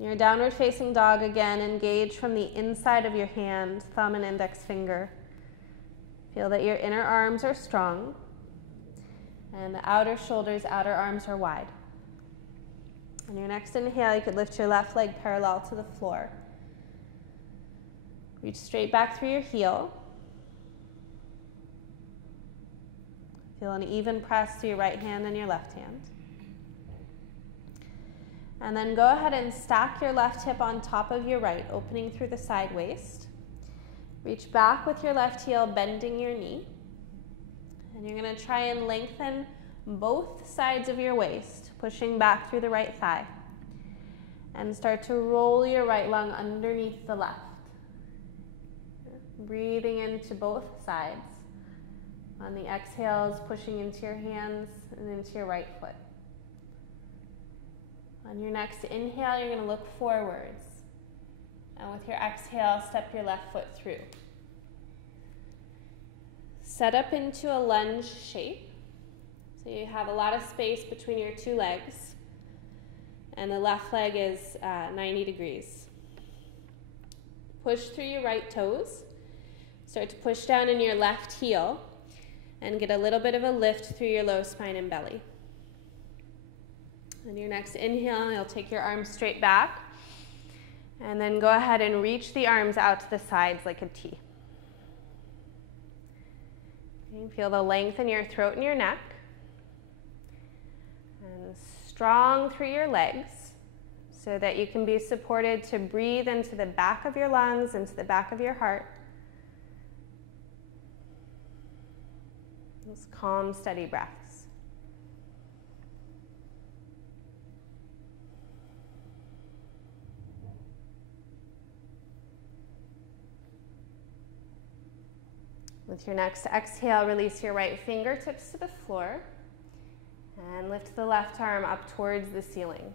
Your downward facing dog, again, engage from the inside of your hand, thumb and index finger. Feel that your inner arms are strong and the outer shoulders, outer arms are wide. On your next inhale, you could lift your left leg parallel to the floor. Reach straight back through your heel. Feel an even press through your right hand and your left hand. And then go ahead and stack your left hip on top of your right, opening through the side waist. Reach back with your left heel, bending your knee. And you're going to try and lengthen both sides of your waist, pushing back through the right thigh. And start to roll your right lung underneath the left. Breathing into both sides. On the exhales, pushing into your hands and into your right foot. On your next inhale, you're going to look forwards. And with your exhale, step your left foot through. Set up into a lunge shape. So you have a lot of space between your two legs. And the left leg is 90 degrees. Push through your right toes. Start to push down in your left heel. And get a little bit of a lift through your low spine and belly. On your next inhale, you'll take your arms straight back. And then go ahead and reach the arms out to the sides like a T. You feel the length in your throat and your neck. And strong through your legs so that you can be supported to breathe into the back of your lungs, into the back of your heart. Those calm, steady breaths. With your next exhale, release your right fingertips to the floor and lift the left arm up towards the ceiling.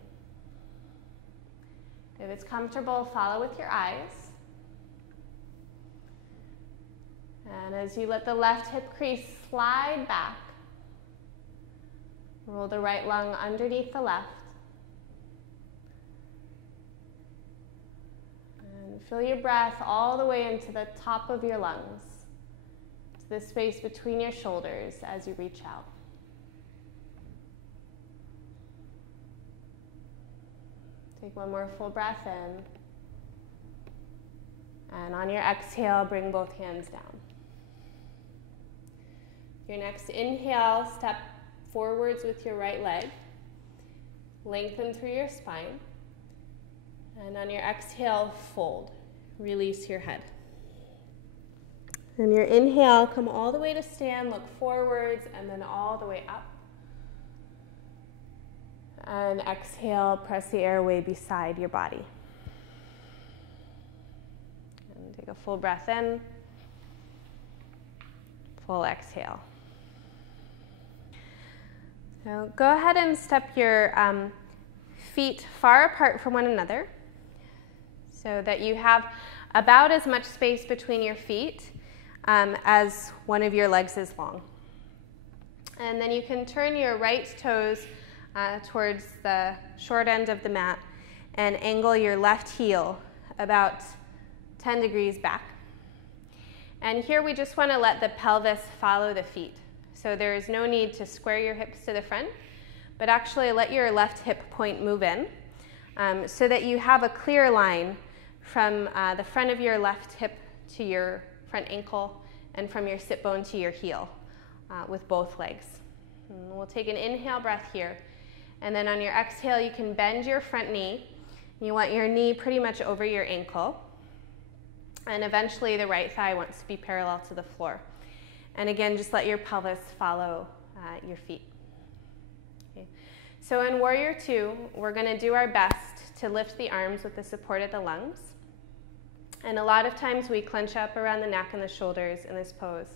If it's comfortable, follow with your eyes. And as you let the left hip crease slide back, roll the right lung underneath the left. And feel your breath all the way into the top of your lungs. The space between your shoulders as you reach out. Take one more full breath in. And on your exhale, bring both hands down. Your next inhale, step forwards with your right leg. Lengthen through your spine. And on your exhale, fold. Release your head. And your inhale, come all the way to stand, look forwards, and then all the way up. And exhale, press the airway beside your body. And take a full breath in, full exhale. So go ahead and step your feet far apart from one another so that you have about as much space between your feet as one of your legs is long. And then you can turn your right toes towards the short end of the mat and angle your left heel about 10 degrees back. And here we just want to let the pelvis follow the feet. So there is no need to square your hips to the front, but actually let your left hip point move in so that you have a clear line from the front of your left hip to your front ankle and from your sit bone to your heel with both legs. And we'll take an inhale breath here. And then on your exhale, you can bend your front knee. You want your knee pretty much over your ankle. And eventually the right thigh wants to be parallel to the floor. And again, just let your pelvis follow your feet. Okay. So in Warrior Two, we're going to do our best to lift the arms with the support of the lungs. And a lot of times we clench up around the neck and the shoulders in this pose.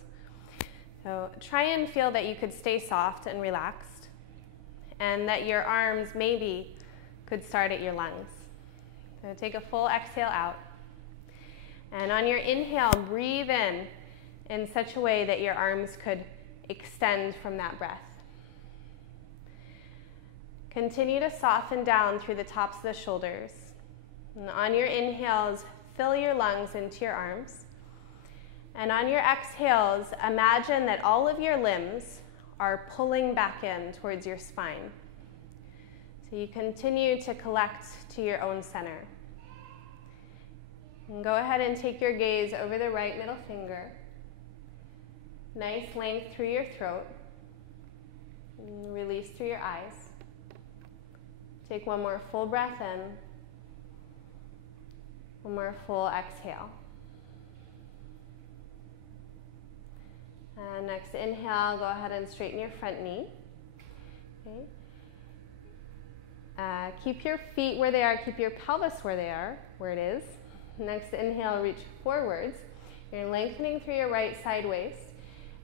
So try and feel that you could stay soft and relaxed, and that your arms maybe could start at your lungs. So take a full exhale out. And on your inhale, breathe in such a way that your arms could extend from that breath. Continue to soften down through the tops of the shoulders. And on your inhales, fill your lungs into your arms. And on your exhales, imagine that all of your limbs are pulling back in towards your spine. So you continue to collect to your own center. And go ahead and take your gaze over the right middle finger. Nice length through your throat. And release through your eyes. Take one more full breath in. One more full exhale. And next inhale, go ahead and straighten your front knee. Okay. Keep your feet where they are, keep your pelvis where it is. Next inhale, reach forwards. You're lengthening through your right side waist.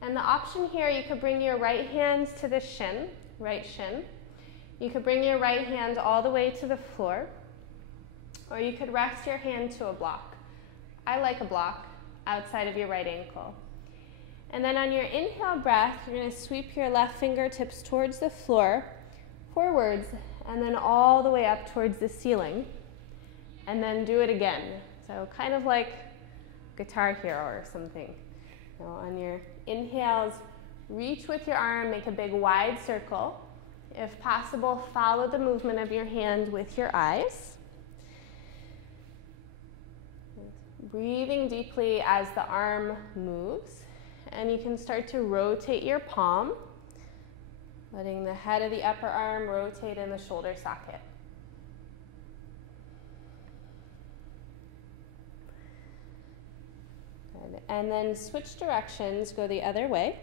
And the option here, you could bring your right hand to the shin, right shin. You could bring your right hand all the way to the floor. Or you could rest your hand to a block. I like a block outside of your right ankle. And then on your inhale breath, you're going to sweep your left fingertips towards the floor, forwards, and then all the way up towards the ceiling. And then do it again. So kind of like Guitar Hero or something. So on your inhales, reach with your arm, make a big wide circle. If possible, follow the movement of your hand with your eyes. Breathing deeply as the arm moves. And you can start to rotate your palm, letting the head of the upper arm rotate in the shoulder socket. Good. And then switch directions, go the other way.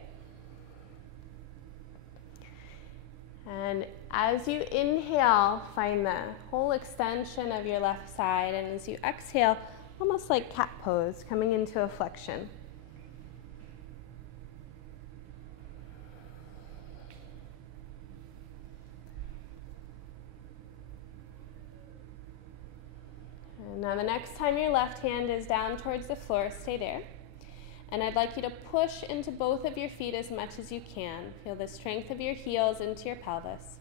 And as you inhale, find the whole extension of your left side, and as you exhale, almost like cat pose, coming into a flexion. And now the next time your left hand is down towards the floor, stay there. And I'd like you to push into both of your feet as much as you can. Feel the strength of your heels into your pelvis.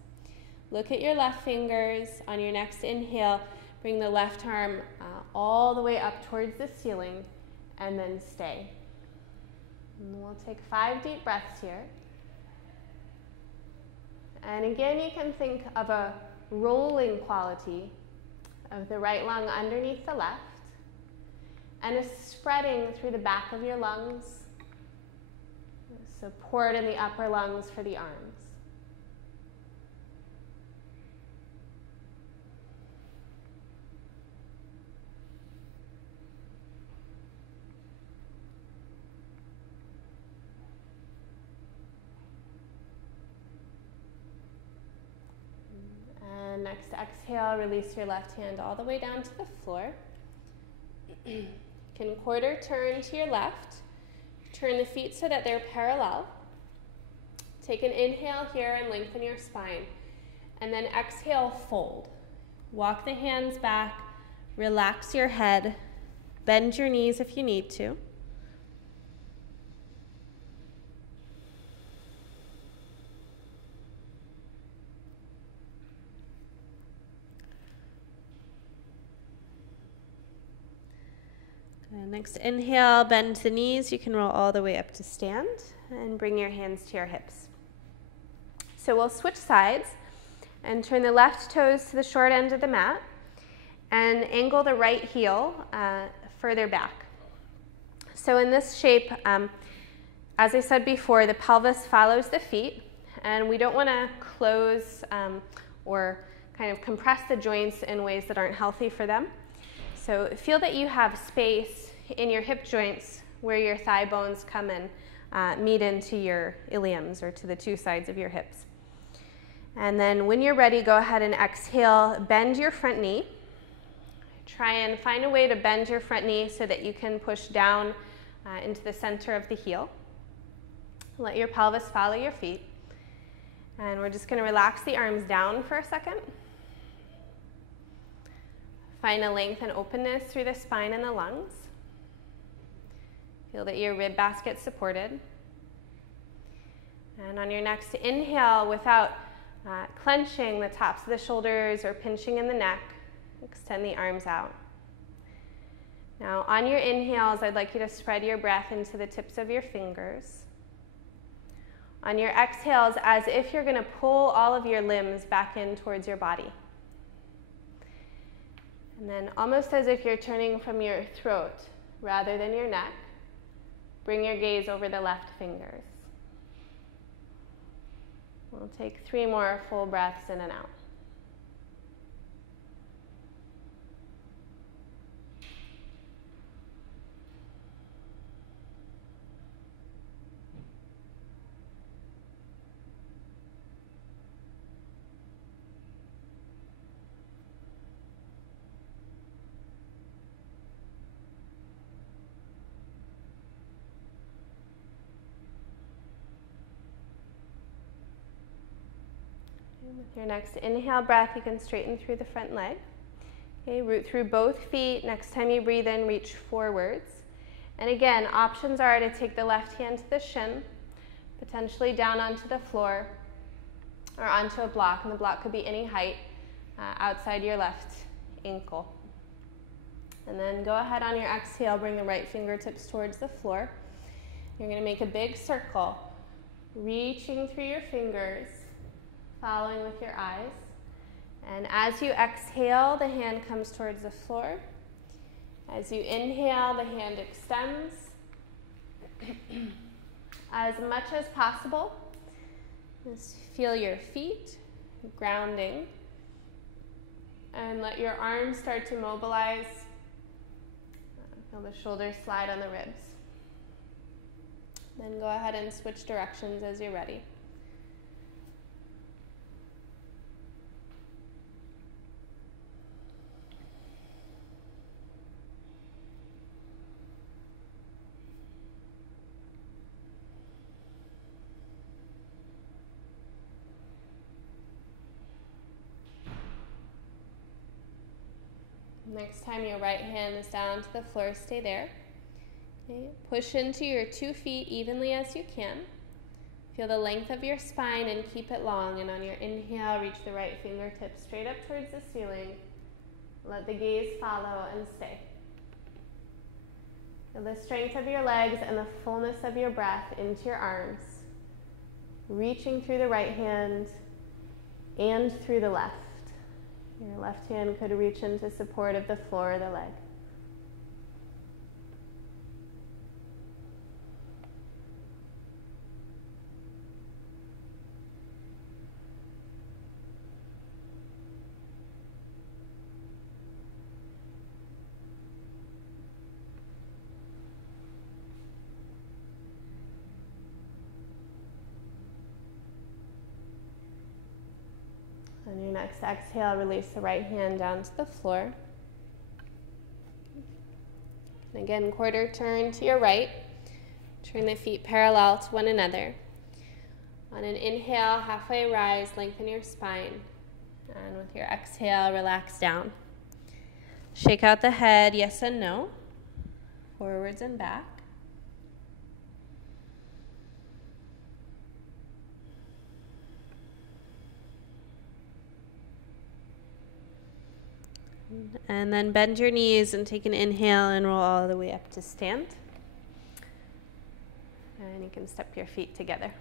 Look at your left fingers. On your next inhale, bring the left arm all the way up towards the ceiling, and then stay. And we'll take 5 deep breaths here. And again, you can think of a rolling quality of the right lung underneath the left, and a spreading through the back of your lungs, support in the upper lungs for the arms. And next exhale, release your left hand all the way down to the floor. You can quarter turn to your left. Turn the feet so that they're parallel. Take an inhale here and lengthen your spine. And then exhale, fold. Walk the hands back. Relax your head. Bend your knees if you need to. Next inhale, bend the knees. You can roll all the way up to stand and bring your hands to your hips. So we'll switch sides and turn the left toes to the short end of the mat and angle the right heel further back. So in this shape, as I said before, the pelvis follows the feet, and we don't want to close or kind of compress the joints in ways that aren't healthy for them. So feel that you have space in your hip joints where your thigh bones come and meet into your iliums, or to the two sides of your hips. And then when you're ready, go ahead and exhale, bend your front knee. Try and find a way to bend your front knee so that you can push down into the center of the heel. Let your pelvis follow your feet. And we're just going to relax the arms down for a second. Find a length and openness through the spine and the lungs. Feel that your rib basket's supported. And on your next inhale, without clenching the tops of the shoulders or pinching in the neck, Extend the arms out. Now, on your inhales, I'd like you to spread your breath into the tips of your fingers. On your exhales, as if you're going to pull all of your limbs back in towards your body. And then, almost as if you're turning from your throat rather than your neck, bring your gaze over the left fingers. We'll take 3 more full breaths in and out. With your next inhale breath, you can straighten through the front leg. Okay, root through both feet. Next time you breathe in, reach forwards. And again, options are to take the left hand to the shin, potentially down onto the floor, or onto a block. And the block could be any height outside your left ankle. And then go ahead on your exhale, bring the right fingertips towards the floor. You're going to make a big circle, reaching through your fingers, following with your eyes. And as you exhale, the hand comes towards the floor. As you inhale, the hand extends. As much as possible, just feel your feet grounding. And let your arms start to mobilize. Feel the shoulders slide on the ribs. Then go ahead and switch directions as you're ready. Next time your right hand is down to the floor, stay there. Okay. Push into your 2 feet evenly as you can. Feel the length of your spine and keep it long. And on your inhale, reach the right fingertips straight up towards the ceiling. Let the gaze follow and stay. Feel the strength of your legs and the fullness of your breath into your arms. Reaching through the right hand and through the left. Your left hand could reach into support of the floor of the leg. On your next exhale, release the right hand down to the floor. And again, quarter turn to your right. Turn the feet parallel to one another. On an inhale, halfway rise, lengthen your spine. And with your exhale, relax down. Shake out the head, yes and no. Forwards and back. And then bend your knees and take an inhale and roll all the way up to stand. And you can step your feet together.